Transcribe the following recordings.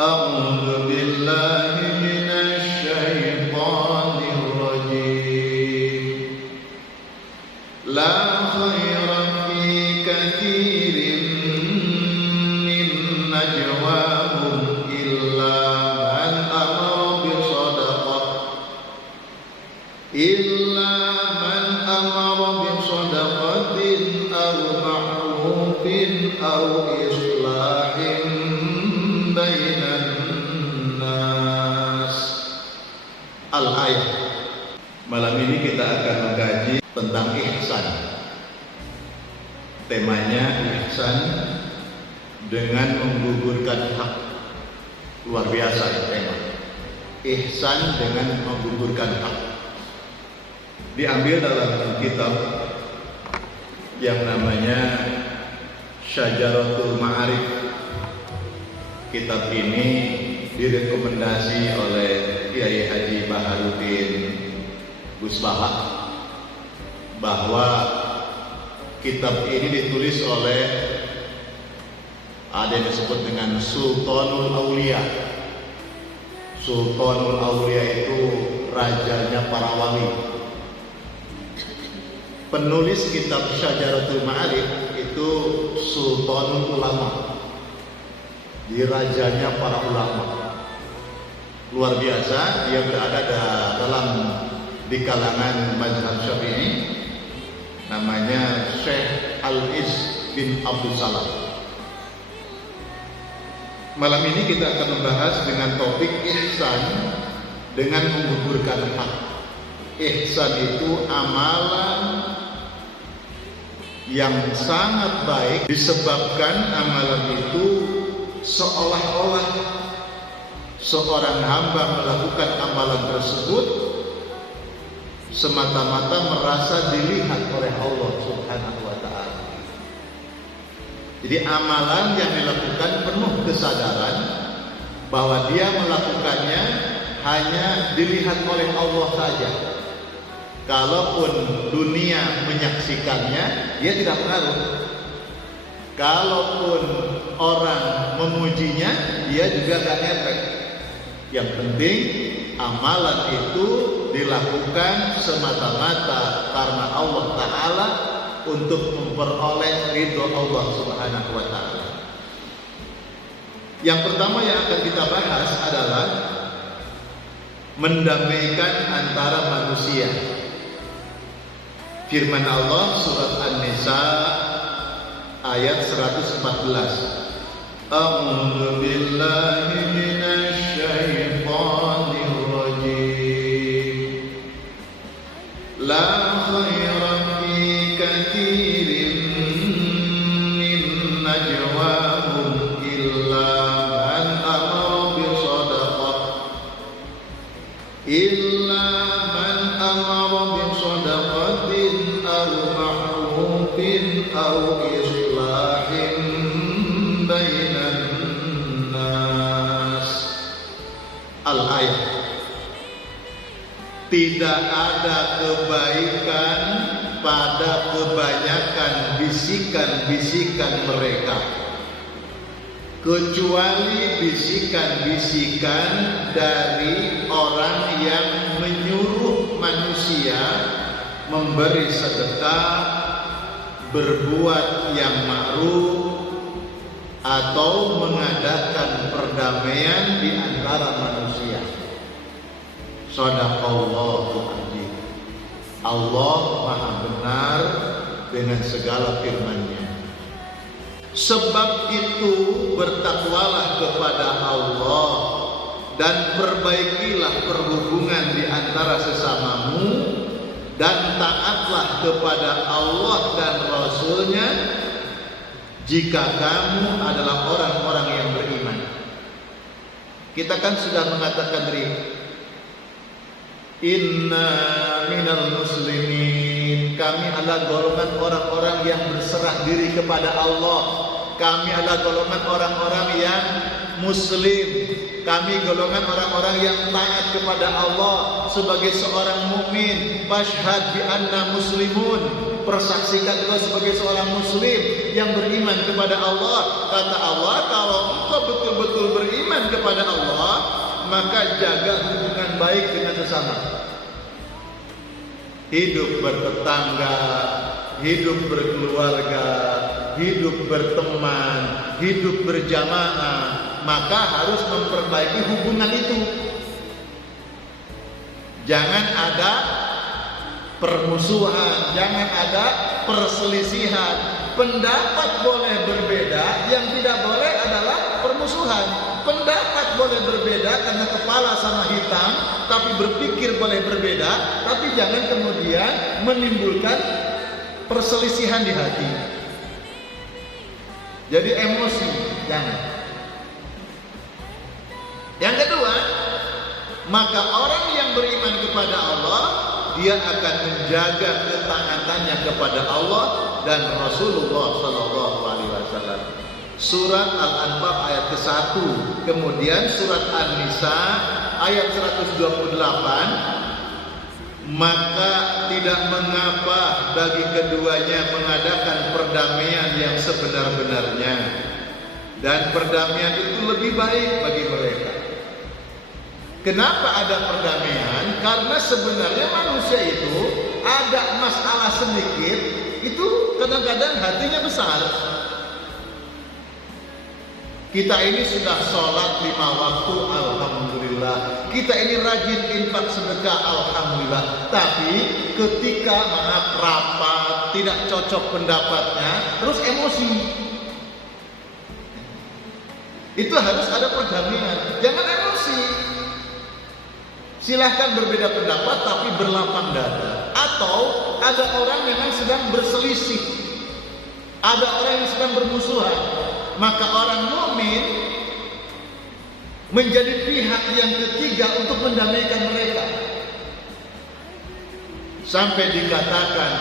أعوذ بالله من الشيطان الرجيم لا خير في كثير من نجواهم إلا من أمر بصدقة أو معروف أو إصلاح بين الناس. Al-Ayat. Malam ini kita akan mengkaji tentang ihsan. Temanya ihsan dengan menggugurkan hak. Luar biasa ya tema. Ihsan dengan menggugurkan hak. Diambil dalam kitab yang namanya Syajaratul Ma'arif. Kitab ini direkomendasi oleh Kiai Haji Baharudin Gus Baha, bahwa kitab ini ditulis oleh ada yang disebut dengan Sultanul Aulia. Sultanul Aulia itu rajanya para wali. Penulis kitab Syajaratul Ma'arif itu Sultanul Ulama, dirajanya para ulama. Luar biasa, dia berada di kalangan mazhab Syafi'i, namanya Syekh Al-Iz bin Abdul Salam. Malam ini kita akan membahas dengan topik ihsan dengan menggugurkan hak. Ihsan itu amalan yang sangat baik, disebabkan amalan itu seolah-olah seorang hamba melakukan amalan tersebut semata-mata merasa dilihat oleh Allah Subhanahu wa ta'ala. Jadi amalan yang dilakukan penuh kesadaran bahwa dia melakukannya hanya dilihat oleh Allah saja. Kalaupun dunia menyaksikannya, dia tidak pengaruh. Kalaupun orang memujinya, dia juga gak ngefek. Yang penting amalan itu dilakukan semata-mata karena Allah Ta'ala untuk memperoleh ridho Allah Subhanahu wa ta'ala. Yang pertama yang akan kita bahas adalah mendamaikan antara manusia. Firman Allah surat An-Nisa ayat 114. A'udzu billahi minasy syaithanir rajim. La khaira fi katsirin min najwahum illa man amara bi shadaqah aw ma'rufin aw islahin bainan nas. Al-Ayat. Tidak ada kebaikan pada kebanyakan bisikan-bisikan mereka, kecuali bisikan-bisikan dari orang yang menyuruh manusia memberi sedekah, berbuat yang ma'ruf, atau mengadakan perdamaian di antara manusia. Shadaqallahu adzim. Allah Maha benar dengan segala firman-Nya. Sebab itu bertakwalah kepada Allah dan perbaikilah perhubungan di antara sesamamu, dan taatlah kepada Allah dan Rasul-Nya jika kamu adalah orang-orang yang beriman. Kita kan sudah mengatakan tadi, inna minal muslimin, kami adalah golongan orang-orang yang berserah diri kepada Allah. Kami adalah golongan orang-orang yang muslim. Kami golongan orang-orang yang taat kepada Allah sebagai seorang mukmin. Fashhad bi anna muslimun, persaksikan engkau sebagai seorang muslim yang beriman kepada Allah. Kata Allah, kalau engkau betul-betul beriman kepada maka jaga hubungan baik dengan sesama. Hidup bertetangga, hidup berkeluarga, hidup berteman, hidup berjamaah, maka harus memperbaiki hubungan itu. Jangan ada permusuhan, jangan ada perselisihan. Pendapat boleh berbeda, yang tidak boleh adalah permusuhan. Pendapat boleh berbeda karena kepala sama hitam, tapi berpikir boleh berbeda, tapi jangan kemudian menimbulkan perselisihan di hati. Jadi emosi, jangan. Yang kedua, maka orang yang beriman kepada Allah, dia akan menjaga ketaatannya kepada Allah dan Rasulullah Sallallahu Alaihi Wasallam. Surat Al-Anfal ayat ke-1, kemudian surat An-Nisa ayat 128. Maka tidak mengapa bagi keduanya mengadakan perdamaian yang sebenar-benarnya, dan perdamaian itu lebih baik bagi mereka. Kenapa ada perdamaian? Karena sebenarnya manusia itu ada masalah sedikit, itu kadang-kadang hatinya besar. Kita ini sudah sholat 5 waktu, alhamdulillah. Kita ini rajin infak sedekah, alhamdulillah. Tapi ketika rapat, tidak cocok pendapatnya, terus emosi. Itu harus ada perdamaian. Jangan emosi. Silahkan berbeda pendapat tapi berlapang dada. Atau ada orang memang sedang berselisih, ada orang yang sedang bermusuhan, maka orang mukmin menjadi pihak yang ketiga untuk mendamaikan mereka. Sampai dikatakan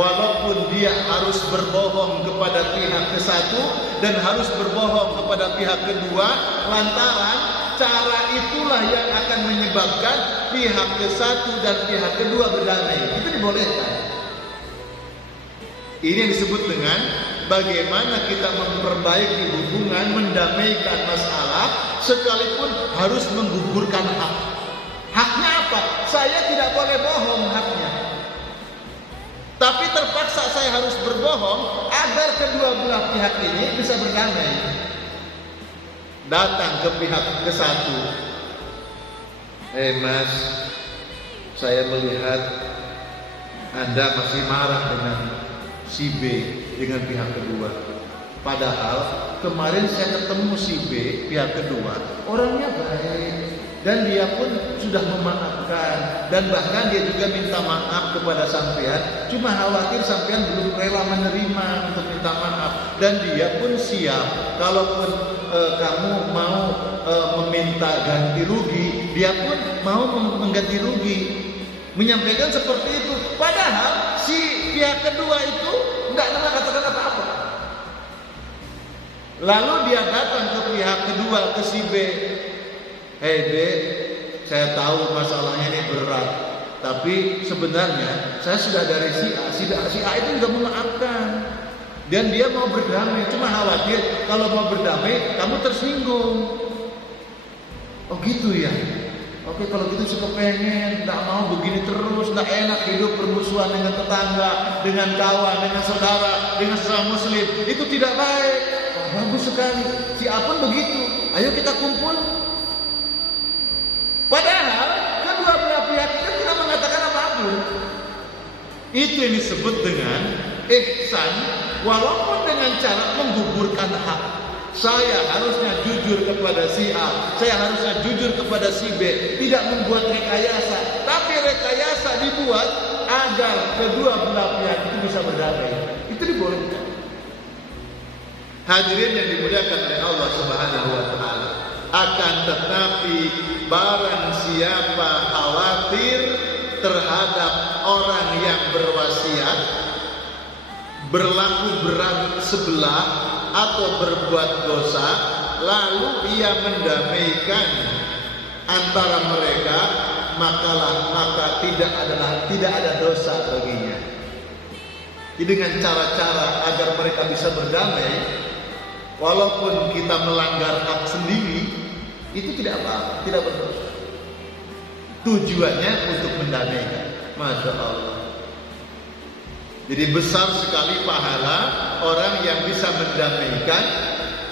walaupun dia harus berbohong kepada pihak ke satu dan harus berbohong kepada pihak kedua, lantaran cara itulah yang akan menyebabkan pihak ke satu dan pihak kedua berdamai. Itu dibolehkan. Ini yang disebut dengan bagaimana kita memperbaiki hubungan, mendamaikan masalah, sekalipun harus menggugurkan hak. Haknya apa? Saya tidak boleh bohong, haknya. Tapi terpaksa saya harus berbohong agar kedua belah pihak ini bisa berdamai. Datang ke pihak ke satu, Mas, saya melihat Anda masih marah dengan si B, dengan pihak kedua. Padahal kemarin saya ketemu si B, pihak kedua, orangnya baik, dan dia pun sudah memaafkan, dan bahkan dia juga minta maaf kepada sampean. Cuma khawatir sampean belum rela menerima untuk minta maaf, dan dia pun siap. Kalaupun kamu mau meminta ganti rugi, dia pun mau mengganti rugi. Menyampaikan seperti itu. Padahal si pihak kedua itu nggak mengatakan apa-apa. Lalu dia datang ke pihak kedua, ke si B. Dek, saya tahu masalahnya ini berat, tapi sebenarnya saya sudah dari si A itu juga memaafkan, dan dia mau berdamai. Cuma khawatir kalau mau berdamai kamu tersinggung. Oh gitu ya. Oke, kalau gitu saya pengen, tidak mau begini terus, tidak enak hidup bermusuhan dengan tetangga, dengan kawan, dengan saudara, dengan sesama muslim. Itu tidak baik. Oh, bagus sekali. Si A pun begitu. Ayo kita kumpul. Padahal kedua belah pihak itu tidak mengatakan apapun. Itu yang disebut dengan ihsan, walaupun dengan cara menggugurkan hak. Saya harusnya jujur kepada si A, saya harusnya jujur kepada si B, tidak membuat rekayasa, tapi rekayasa dibuat agar kedua belah pihak itu bisa berdamai. Itu dibolehkan. Hadirin yang dimuliakan oleh Allah Subhanahu wa taala. Akan tetapi barang siapa khawatir terhadap orang yang berwasiat, berlaku berat sebelah atau berbuat dosa, lalu ia mendamaikan antara mereka, maka tidak ada dosa baginya. Jadi dengan cara-cara agar mereka bisa berdamai, walaupun kita melanggar hak sendiri, itu tidak apa-apa, tidak berdosa. Tujuannya untuk mendamaikan. Masya Allah. Jadi besar sekali pahala orang yang bisa mendamaikan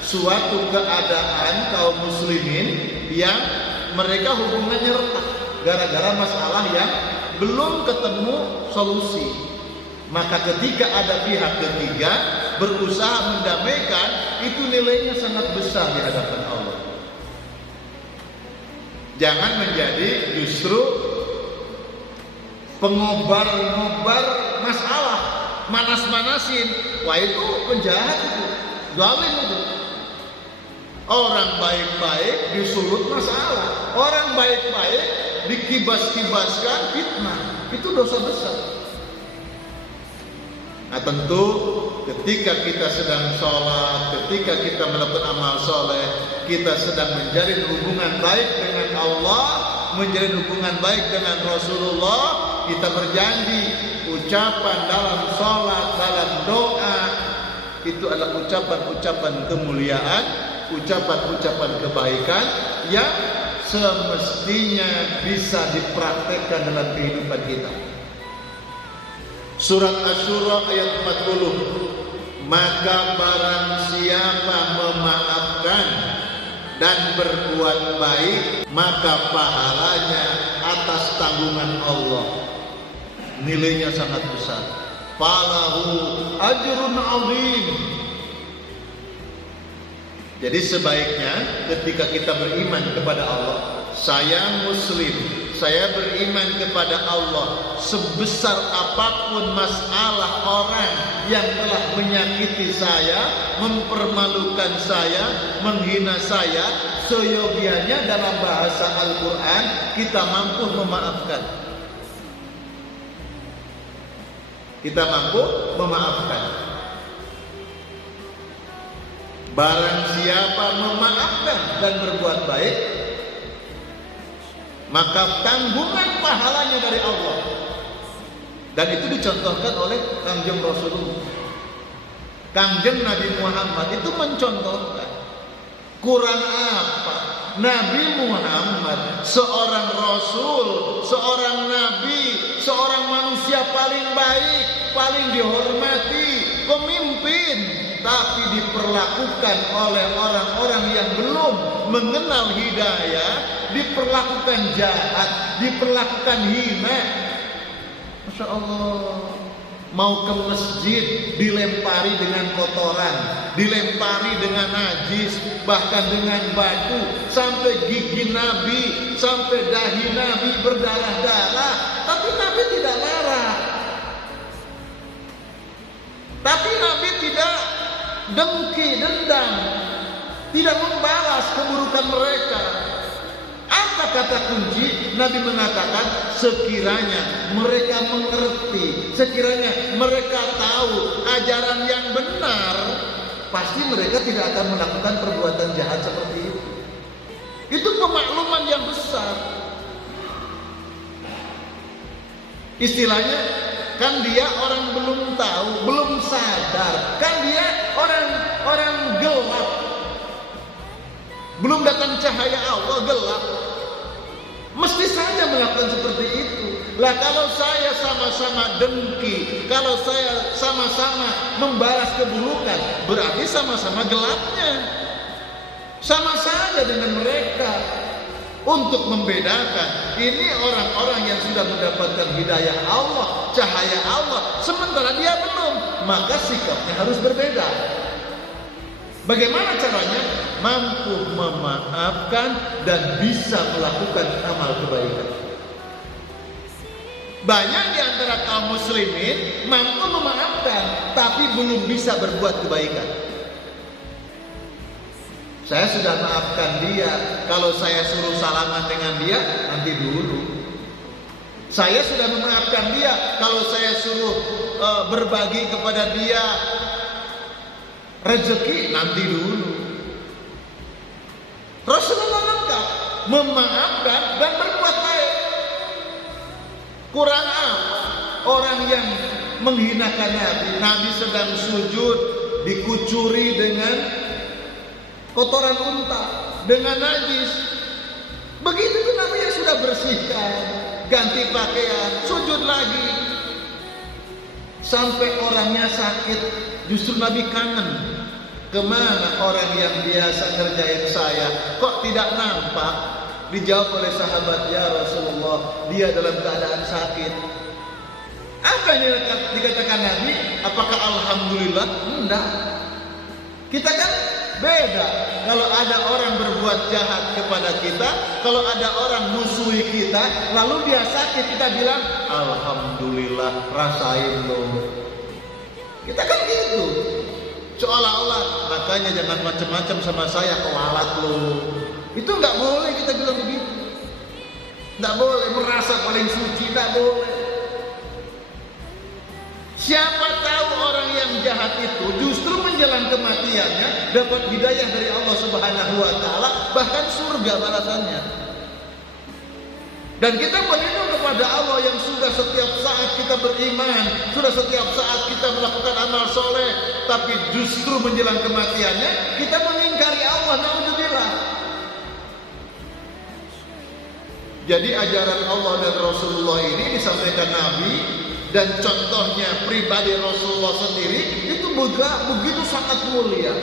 suatu keadaan kaum muslimin yang mereka hubungannya retak gara-gara masalah yang belum ketemu solusi. Maka ketika ada pihak ketiga berusaha mendamaikan, itu nilainya sangat besar di hadapan Allah. Jangan menjadi justru pengobar-ngobar masalah, manas-manasin. Wah, itu penjahat itu, zalim itu. Orang baik-baik disulut masalah, orang baik-baik dikibas-kibaskan fitnah. Itu dosa besar. Nah, tentu ketika kita sedang sholat, ketika kita melakukan amal soleh, kita sedang menjalin hubungan baik dengan Allah, menjalin hubungan baik dengan Rasulullah, kita berjanji ucapan dalam sholat, dalam doa itu adalah ucapan-ucapan kemuliaan, ucapan-ucapan kebaikan yang semestinya bisa dipraktekkan dalam kehidupan kita. Surat Asy-Syura ayat 40. Maka barang siapa memaafkan dan berbuat baik, maka pahalanya atas tanggungan Allah nilainya sangat besar. Falahu ajrun azim. Jadi sebaiknya ketika kita beriman kepada Allah, saya muslim, saya beriman kepada Allah, sebesar apapun masalah orang yang telah menyakiti saya, mempermalukan saya, menghina saya, seyogianya dalam bahasa Al-Quran kita mampu memaafkan. Kita mampu memaafkan. Barang siapa memaafkan dan berbuat baik, maka tanggungan pahalanya dari Allah. Dan itu dicontohkan oleh Kangjeng Rasulullah. Kangjeng Nabi Muhammad itu mencontohkan. Kurang apa? Nabi Muhammad seorang Rasul, seorang Nabi, seorang manusia paling baik, paling dihormati, pemimpin, tapi diperlakukan oleh orang-orang yang belum mengenal hidayah, diperlakukan jahat, diperlakukan hina. Masya Allah. Mau ke masjid dilempari dengan kotoran, dilempari dengan najis, bahkan dengan batu, sampai gigi Nabi, sampai dahi Nabi berdarah-darah. Tapi Nabi tidak marah. Tapi Nabi tidak dengki, dendam, tidak membalas keburukan mereka. Apa kata kunci? Nabi mengatakan sekiranya mereka mengerti, sekiranya mereka tahu ajaran yang benar, pasti mereka tidak akan melakukan perbuatan jahat seperti itu. Itu pemakluman yang besar. Istilahnya kan dia orang belum tahu, belum sadar, kan dia orang gelap, belum datang cahaya Allah, gelap. Mesti saja melakukan seperti itu. Lah kalau saya sama-sama dengki, kalau saya sama-sama membalas keburukan, berarti sama-sama gelapnya. Sama saja dengan mereka. Untuk membedakan, ini orang-orang yang sudah mendapatkan hidayah Allah, cahaya Allah, sementara dia belum, maka sikapnya harus berbeda. Bagaimana caranya? Mampu memaafkan dan bisa melakukan amal kebaikan. Banyak di antara kaum muslimin mampu memaafkan, tapi belum bisa berbuat kebaikan. Saya sudah maafkan dia, kalau saya suruh salaman dengan dia, nanti dulu. Saya sudah memaafkan dia, kalau saya suruh berbagi kepada dia rezeki, nanti dulu. Rasulullah lengkap memaafkan dan berbuat baik. Kurang apa orang yang menghinakan Nabi? Nabi sedang sujud dikucuri dengan kotoran unta, dengan najis. bersihkan, ganti pakaian, sujud lagi. Sampai orangnya sakit, justru Nabi kangen. Kemana orang yang biasa ngerjain saya? Kok tidak nampak? Dijawab oleh sahabat, ya Rasulullah, dia dalam keadaan sakit. Apa yang dikatakan Nabi? Apakah alhamdulillah? Enggak. Kita kan beda. Kalau ada orang berbuat jahat kepada kita, kalau ada orang musuhi kita, lalu dia sakit, kita bilang alhamdulillah, rasain loh. Kita kan gitu. Seolah-olah, makanya jangan macam-macam sama saya, kelalat loh. Itu nggak boleh kita bilang begitu. Nggak boleh merasa paling suci, nggak boleh. Siapa tahu orang yang jahat itu justru menjelang kematiannya dapat hidayah dari Allah Subhanahu wa taala, bahkan surga balasannya. Dan kita berlindung kepada Allah yang sudah setiap saat kita beriman, sudah setiap saat kita melakukan amal soleh, tapi justru menjelang kematiannya kita mengingkari Allah. Naudzubillah. Jadi ajaran Allah dan Rasulullah ini disampaikan Nabi, dan contohnya pribadi Rasulullah sendiri itu begitu sangat mulia.